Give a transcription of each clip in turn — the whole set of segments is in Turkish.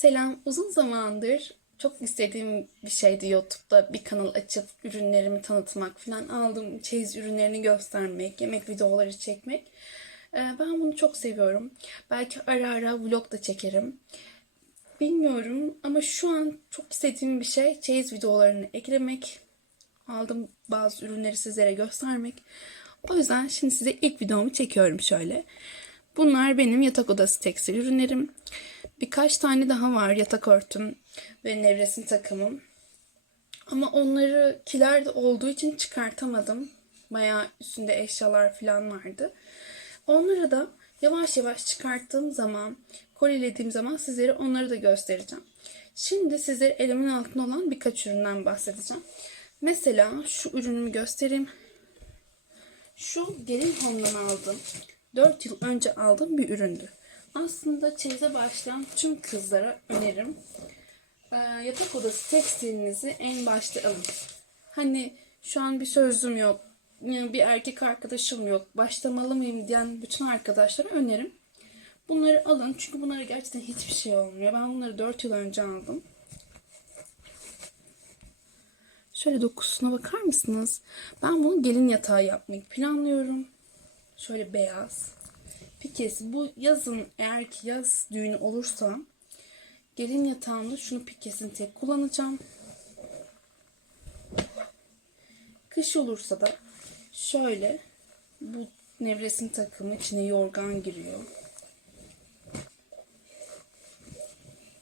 selam. Uzun zamandır çok istediğim bir şeydi YouTube'da bir kanal açıp ürünlerimi tanıtmak falan. Aldığım çeyiz ürünlerini göstermek, yemek videoları çekmek. Ee, Ben bunu çok seviyorum. Belki ara ara vlog da çekerim. Bilmiyorum ama şu an çok istediğim bir şey çeyiz videolarını eklemek. Aldığım bazı ürünleri sizlere göstermek. O yüzden şimdi size ilk videomu çekiyorum şöyle. Bunlar benim yatak odası tekstil ürünlerim. Birkaç tane daha var yatak örtüm ve nevresim takımım. Ama onları kilerde olduğu için çıkartamadım. Bayağı üstünde eşyalar falan vardı. Onları da yavaş yavaş çıkarttığım zaman, kolilediğim zaman sizlere onları da göstereceğim. Şimdi sizlere elimin altında olan birkaç üründen bahsedeceğim. Mesela şu ürünümü göstereyim. Şu gelin home'dan aldım. 4 yıl önce aldığım bir üründü. Aslında çeyize başlayan tüm kızlara önerim. Ee, yatak odası tekstilinizi en başta alın. Hani şu an bir sözüm yok, bir erkek arkadaşım yok, başlamalı mıyım diyen bütün arkadaşlara önerim. Bunları alın çünkü bunlara gerçekten hiçbir şey olmuyor. Ben bunları 4 yıl önce aldım. Şöyle dokusuna bakar mısınız? Ben bunu gelin yatağı yapmayı planlıyorum. Şöyle beyaz. Pikesi. Bu yazın eğer ki yaz düğünü olursa gelin yatağımda şunu pikesini tek kullanacağım. Kış olursa da şöyle bu nevresim takımı içine yorgan giriyor.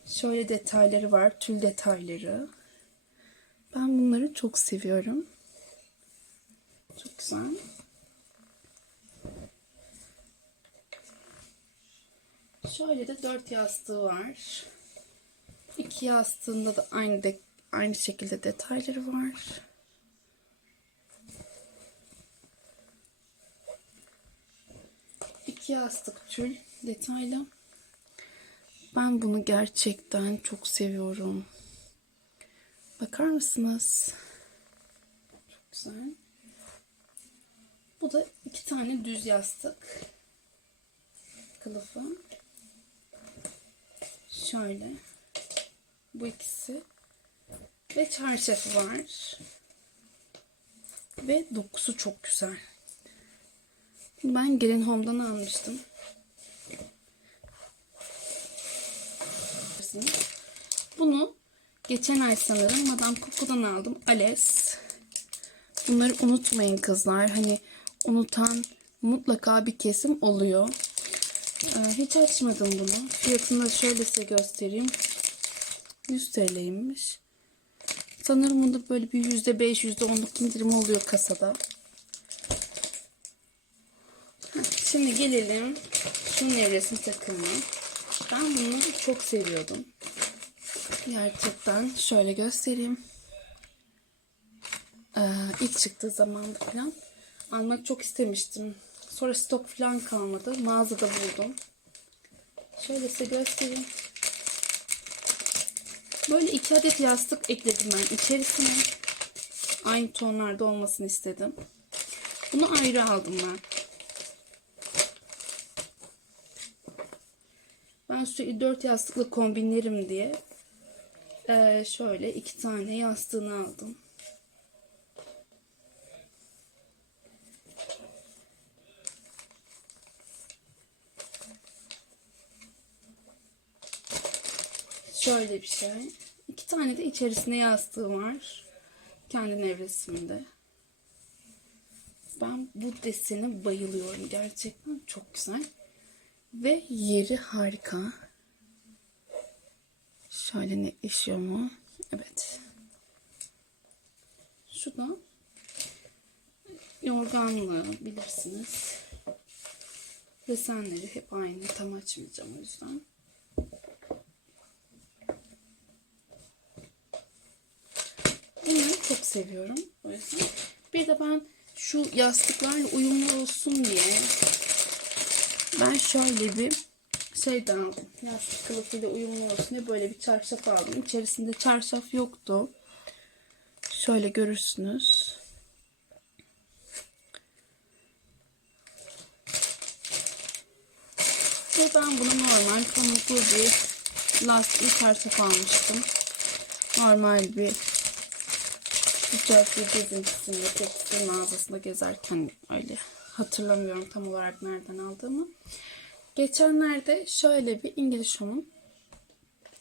Şöyle detayları var. Tül detayları. Ben bunları çok seviyorum. Çok güzel. Şöyle de dört yastığı var. İki yastığında da aynı de, aynı şekilde detayları var. İki yastık tül detaylı. Ben bunu gerçekten çok seviyorum. Bakar mısınız? Çok güzel. Bu da iki tane düz yastık. Kılıfı. Şöyle. Bu ikisi. Ve çarşafı var. Ve dokusu çok güzel. Ben Gelin Home'dan almıştım. Bunu geçen ay sanırım Madame Coco'dan aldım. Ales. Bunları unutmayın kızlar. Hani unutan mutlaka bir kesim oluyor. Ee, hiç açmadım bunu. Fiyatını da şöyle size göstereyim. 100 TL'ymiş. Sanırım bunda böyle bir %5, %10'luk indirim oluyor kasada. Şimdi gelelim şu nevresim takımı. Ben bunu çok seviyordum. Gerçekten şöyle göstereyim. Ee, ilk çıktığı zamanda falan almak çok istemiştim. Sonra stok falan kalmadı. Mağazada buldum. Şöyle size göstereyim. Böyle iki adet yastık ekledim ben içerisine. Aynı tonlarda olmasını istedim. Bunu ayrı aldım ben. Ben sürekli dört yastıklı kombinlerim diye ee, şöyle iki tane yastığını aldım. Şöyle bir şey. İki tane de içerisinde yastığı var. Kendi nevresiminde. Ben bu desene bayılıyorum. Gerçekten çok güzel. Ve yeri harika. Şöyle netleşiyor mu? Evet. Şu da yorganlı bilirsiniz. Desenleri hep aynı. Tam açmayacağım o yüzden. Bunları çok seviyorum. O yüzden. Bir de ben şu yastıklarla uyumlu olsun diye ben şöyle bir şey de aldım. Yastık kılıfıyla uyumlu olsun diye böyle bir çarşaf aldım. İçerisinde çarşaf yoktu. Şöyle görürsünüz. Ve ben bunu normal pamuklu bir lastikli çarşaf almıştım. Normal bir Chelsea gezintisinde tekstil mağazasında gezerken öyle hatırlamıyorum tam olarak nereden aldığımı. Geçenlerde şöyle bir İngiliz Home'un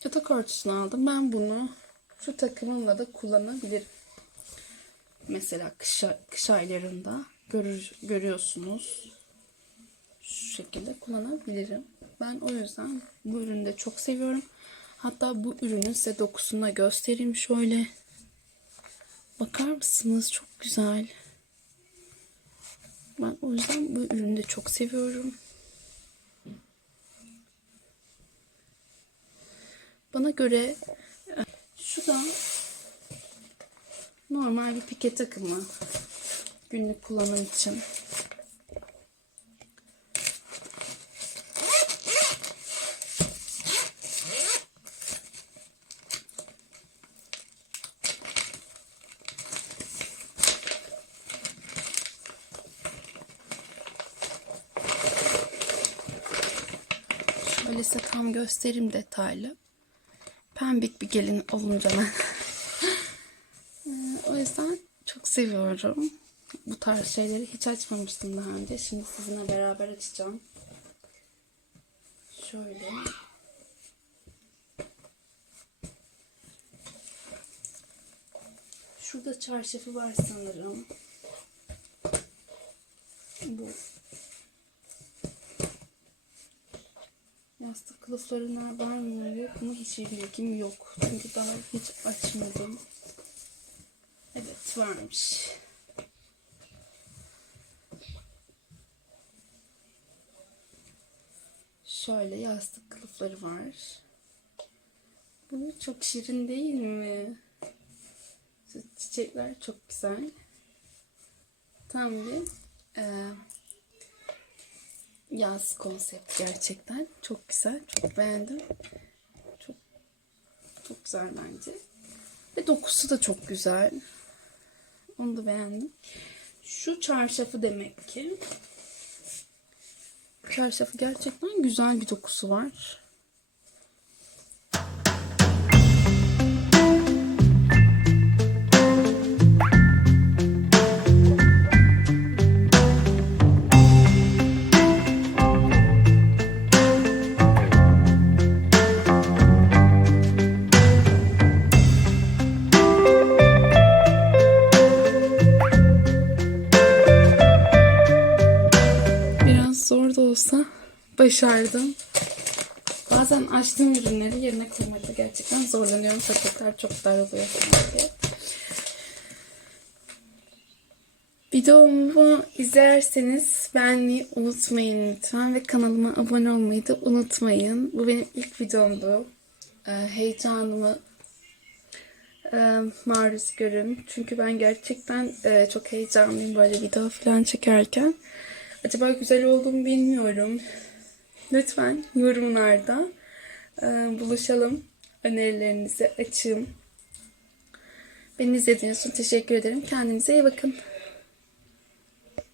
yatak örtüsünü aldım. Ben bunu şu takımımla da kullanabilirim. Mesela kış, kış aylarında görür, görüyorsunuz. Şu şekilde kullanabilirim. Ben o yüzden bu ürünü de çok seviyorum. Hatta bu ürünün size dokusunu da göstereyim şöyle. Bakar mısınız? Çok güzel. Ben o yüzden bu ürünü de çok seviyorum. Bana göre şu da normal bir pike takımı. Günlük kullanım için. Şöyle size tam göstereyim detaylı. Pembik bir gelin olunca ben. Ee, o yüzden çok seviyorum. Bu tarz şeyleri hiç açmamıştım daha önce. Şimdi sizinle beraber açacağım. Şöyle. Şurada çarşafı var sanırım. Bu Yastık kılıflarına var mı yok mu hiçbir bilgim yok. Çünkü daha hiç açmadım. Evet varmış. Şöyle yastık kılıfları var. Bu çok şirin değil mi? Çiçekler çok güzel. Tam bir e, yaz konsept gerçekten. Çok güzel. Çok beğendim. Çok çok güzel bence. Ve dokusu da çok güzel. Onu da beğendim. Şu çarşafı demek ki. Çarşafı gerçekten güzel bir dokusu var. Başardım. Bazen açtığım ürünleri yerine koymakta gerçekten zorlanıyorum. Paketler çok dar oluyor sanki. Videomu izlerseniz beğenmeyi unutmayın lütfen ve kanalıma abone olmayı da unutmayın. Bu benim ilk videomdu. Ee, heyecanımı e, maruz görün. Çünkü ben gerçekten e, çok heyecanlıyım böyle video falan çekerken. Acaba güzel olduğumu bilmiyorum. Lütfen yorumlarda e, buluşalım. Önerilerinizi açın. Beni izlediğiniz için teşekkür ederim. Kendinize iyi bakın.